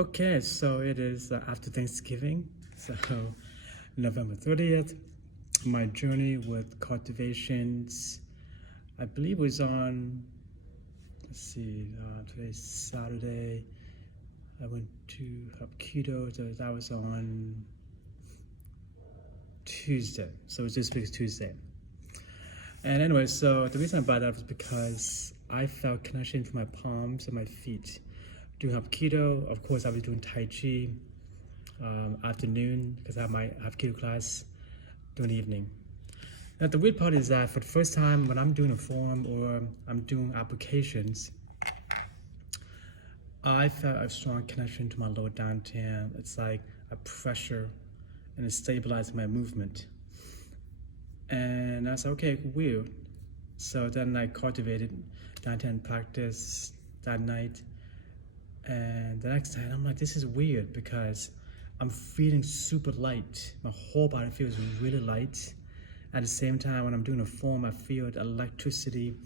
Okay, so it is after Thanksgiving, so November 30th. My journey with cultivations, I believe, was on, let's see, today's Saturday. I went to help keto, so that was on Tuesday. So it was this week's Tuesday. And anyway, so the reason I brought that up is because I felt connection to my palms and my feet. Doing help keto, of course, I was doing Tai Chi afternoon because I might have keto class during the evening. Now, the weird part is that for the first time when I'm doing a form or I'm doing applications, I felt a strong connection to my lower dantian. It's like a pressure and it's stabilizing my movement. And I said, okay, weird. So then I cultivated dantian practice that night. And the next time I'm like, this is weird because I'm feeling super light. My whole body feels really light. At the same time, when I'm doing a form, I feel the electricity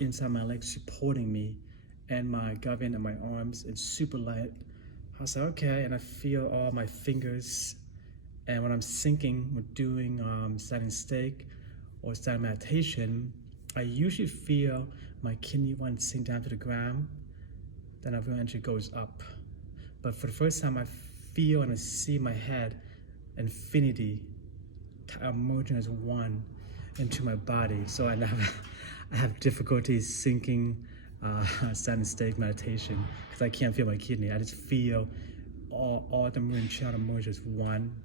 inside my legs supporting me and my govern and my arms. It's super light. I was like, okay, and I feel all my fingers. And when I'm sinking or doing standing stake or standing meditation, I usually feel my kidney one sink down to the ground. Then eventually goes up. But for the first time, I feel and I see my head, infinity, merging as one into my body. So I have difficulty sinking standing stake meditation because I can't feel my kidney. I just feel all the meridian channel merge as one.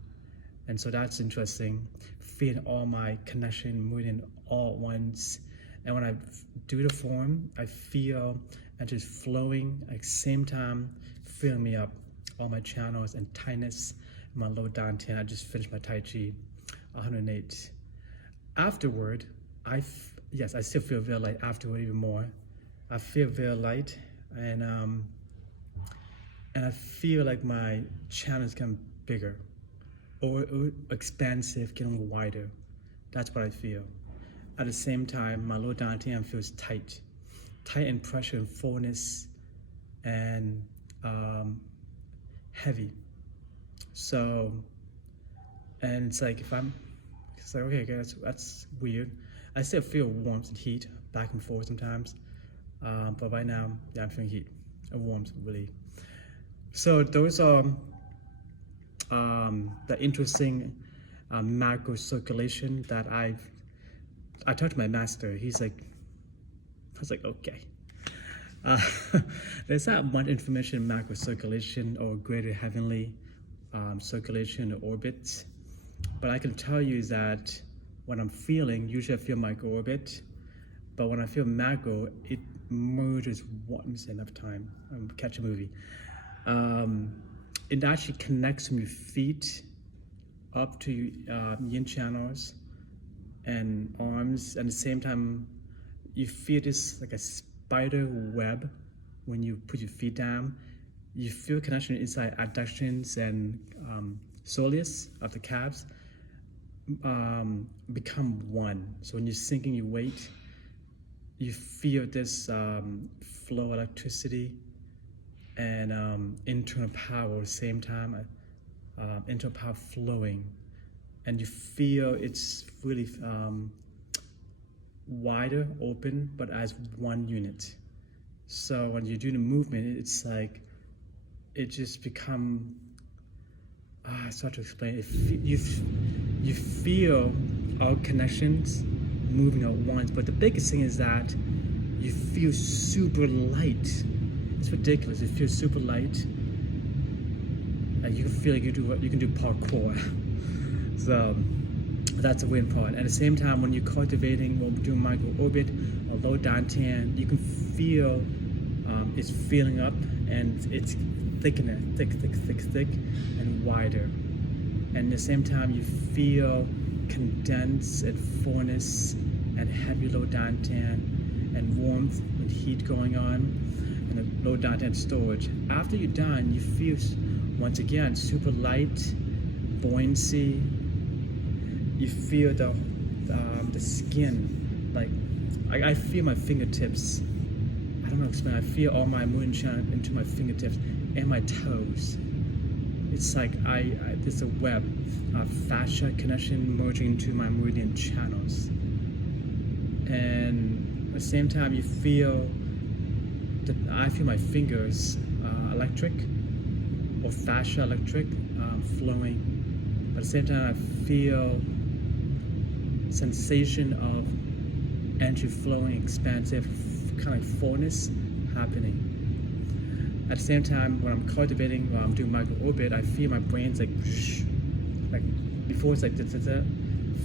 And so that's interesting, feeling all my connection meridian all at once. And when I do the form, I feel and just flowing at the same time, filling me up, all my channels and tightness in my lower dantian. I just finished my Tai Chi, 108. Afterward, I still feel very light afterward even more. I feel very light and I feel like my channels become bigger or expansive, getting wider. That's what I feel. At the same time, my lower dantian feels tight in pressure and fullness and heavy. So, and it's like okay, that's weird. I still feel warmth and heat back and forth sometimes, but right now, yeah, I'm feeling heat and warmth really. So those are the interesting macro circulation that I talked to my master. He's like, I was like, okay. There's not much information in macro circulation or greater heavenly circulation or orbit, but I can tell you that when I'm feeling, usually I feel micro orbit, but when I feel macro, it merges once enough time. Catch a movie. It actually connects from your feet up to yin channels and arms, and at the same time, you feel this like a spider web when you put your feet down. You feel connection inside adductions and soleus of the calves become one. So when you're sinking your weight, you feel this flow of electricity and internal power at the same time, internal power flowing. And you feel it's really wider, open, but as one unit. So when you do the movement, it's like, it just become, it's hard to explain. You feel all connections moving at once, but the biggest thing is that you feel super light. It's ridiculous, it feels super light. And you feel like you can do parkour. So that's a weird part. At the same time, when you're cultivating or doing micro orbit or low dantian, you can feel it's filling up and it's thickening, thick, and wider. And at the same time, you feel condense and fullness and heavy low dantian and warmth and heat going on and a low dantian storage. After you're done, you feel once again super light, buoyancy. You feel the skin, like I feel my fingertips. I don't know how to explain. I feel all my meridian channel into my fingertips and my toes. It's like there's a web of fascia connection merging into my meridian channels, and at the same time you feel that I feel my fingers electric or fascia electric flowing, but at the same time I feel sensation of energy flowing, expansive, kind of fullness happening. At the same time, when I'm cultivating, while I'm doing micro orbit, I feel my brain's like before it's like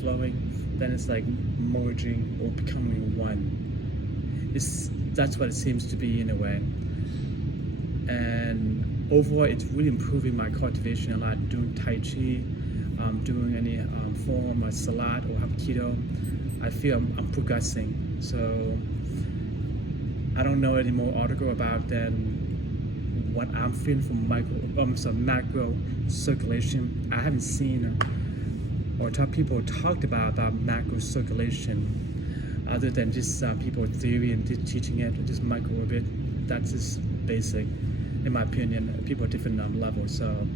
flowing, then it's like merging or becoming one. That's what it seems to be in a way. And overall, it's really improving my cultivation a lot. Doing Tai Chi, doing any form of salad or Hapkido, I feel I'm progressing. So I don't know any more article about than what I'm feeling from macro circulation. I haven't seen or people talked about macro circulation other than just people theory and teaching it, just micro orbit. That's just basic, in my opinion. People are different levels. So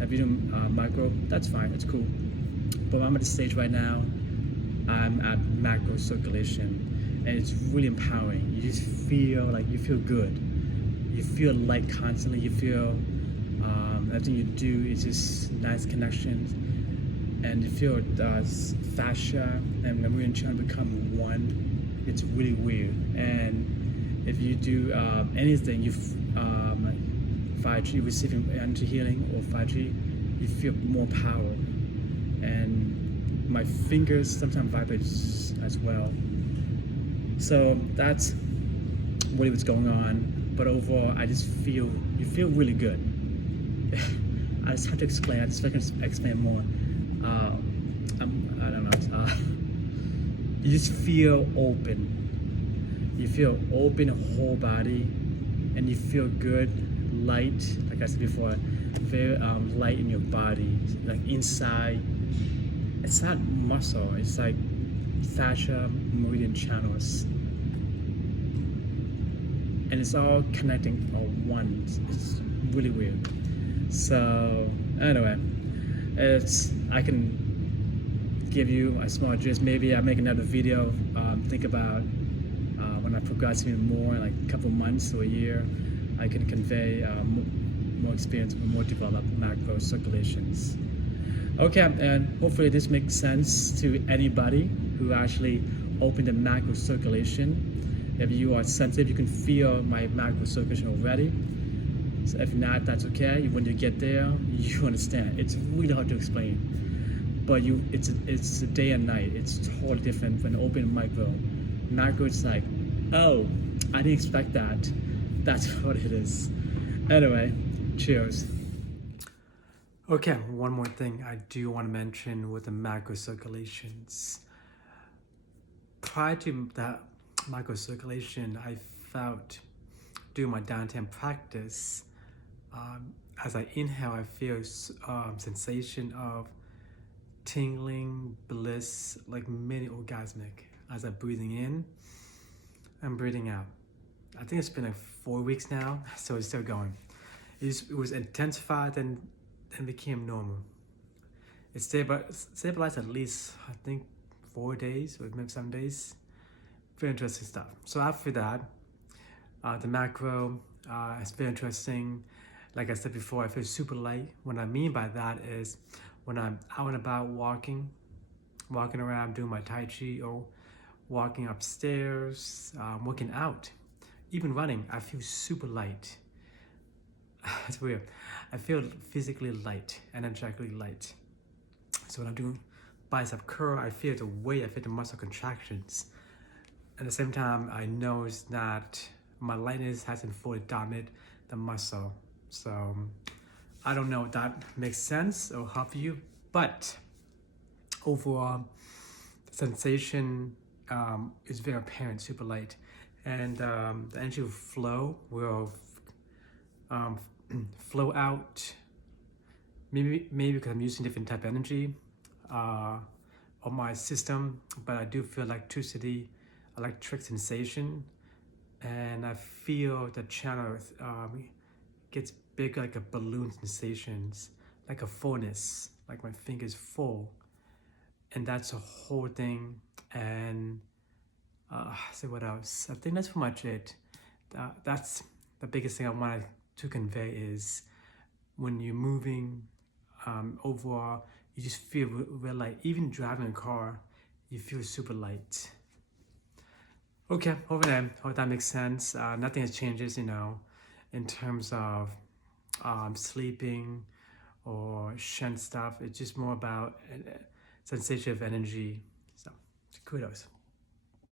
if you do micro, that's fine, it's cool. But I'm at the stage right now, I'm at macro circulation, and it's really empowering. You just feel like you feel good. You feel light constantly. You feel everything you do is just nice connections, and you feel fascia and the meridian channel become one. It's really weird. And if you do anything, 5G, receiving energy healing or 5G, you feel more power. And my fingers sometimes vibrate as well. So that's what was going on. But overall, you feel really good. I just have to explain. I just can explain more. I don't know. You just feel open. You feel open, whole body, and you feel good, light. Like I said before, very light in your body, like inside. It's not muscle. It's like fascia, meridian channels. And it's all connecting one. It's really weird. So anyway, I can give you a small gist. Maybe I'll make another video. Think about when I progress even more, like a couple months or a year, I can convey more experience, more developed macro circulations. Okay, and hopefully this makes sense to anybody who actually opened the macro circulation. If you are sensitive, you can feel my macro circulation already. So if not, that's okay. When you get there, you understand. It's really hard to explain, but it's a day and night. It's totally different when open and micro. Macro, it's like, oh, I didn't expect that. That's what it is. Anyway, cheers. Okay, one more thing I do want to mention with the macro circulations. Prior to that microcirculation, I felt during my downtime practice, as I inhale, I feel sensation of tingling, bliss, like mini orgasmic as I'm breathing in and breathing out. I think it's been like 4 weeks now, so it's still going. It was intensified and became normal. It stabilized at least, I think, 4 days or maybe 7 days. Very interesting stuff. So after that, the macro is very interesting. Like I said before, I feel super light. What I mean by that is when I'm out and about walking around doing my Tai Chi or walking upstairs, working out, even running, I feel super light. It's weird. I feel physically light, energetically light. So when I'm doing bicep curl, I feel the weight, I feel the muscle contractions. At the same time, I know that my lightness hasn't fully dominated the muscle. So I don't know if that makes sense or help you, but overall, the sensation is very apparent, super light. And the energy flow will flow out, maybe because I'm using different type of energy on my system, but I do feel electric sensation and I feel the channel gets big, like a balloon sensations, like a fullness, like my fingers full, and that's the whole thing. And say what else? I think that's pretty much it. That's the biggest thing I wanted to convey is when you're moving overall, you just feel real light. Even driving a car, you feel super light. Okay, hope that makes sense. Nothing has changes, in terms of sleeping or shen stuff. It's just more about sensation of energy. So kudos.